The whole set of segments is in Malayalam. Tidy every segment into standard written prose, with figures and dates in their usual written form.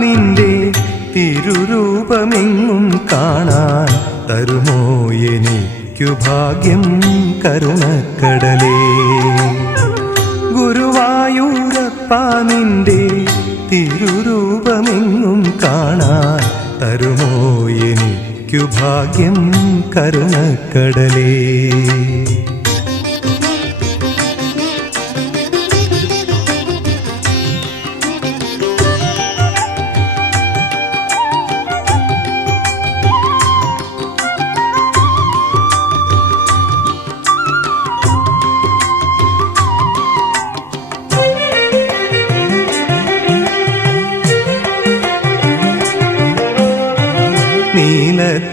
നിന്റെ തിരുരൂപമെങ്ങും കാണാൻ തരുമോ എനിക്കു ഭാഗ്യം കരുണക്കടലേ. ഗുരുവായൂരപ്പ നിന്റെ തിരുരൂപമെങ്ങും കാണാൻ തരുമോ എനിക്കു ഭാഗ്യം കരുണക്കടലേ.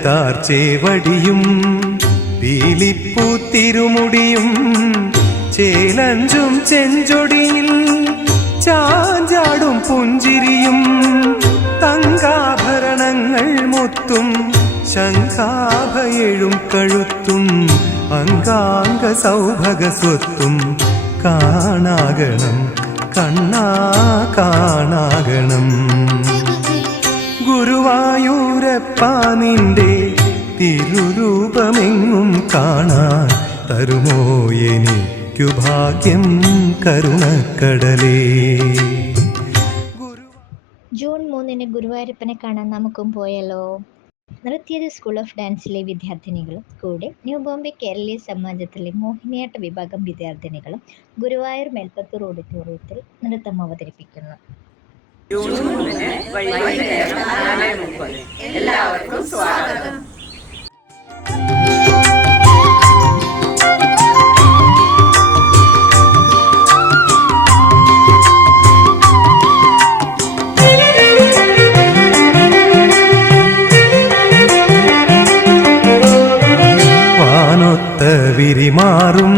നീലത്താർച്ചേവടിയും പീലിപ്പൂത്തിരുമുടിയും ചേലഞ്ചും ചെഞ്ചൊടിയിൽ ചാഞ്ചാടും പുഞ്ചിരിയും തങ്കാഭരണങ്ങൾ മുത്തും ശംഖാഭയേഴും കഴുത്തും അംഗാംഗ സൗഭഗസ്വത്തും കാണാകണം കണ്ണാ കാണാകണം. ഗുരുവായൂരപ്പ നിന്റെ തിരുരൂപമെങ്ങും കാണാൻ തരുമോ എനിക്കു ഭാഗ്യം കരുണക്കടലേ. ജൂൺ 3 ഗുരുവായൂരപ്പനെ കാണാൻ നമുക്കും പോയല്ലോ. നൃത്യതി സ്കൂൾ ഓഫ് ഡാൻസിലെ വിദ്യാർത്ഥിനികളും കൂടെ ന്യൂ ബോംബെ കേരളീയ സമാജത്തിലെ മോഹിനിയാട്ട വിഭാഗം വിദ്യാർത്ഥിനികളും ഗുരുവായൂർ മേൽപ്പത്തൂർ ഓഡിറ്റോറിയത്തിൽ നൃത്തം അവതരിപ്പിക്കുന്നു. ജൂൺ 3 വൈകുന്നേരം 4:30. എല്ലാവർക്കും സ്വാഗതം. വാനൊത്ത വിരിമാറും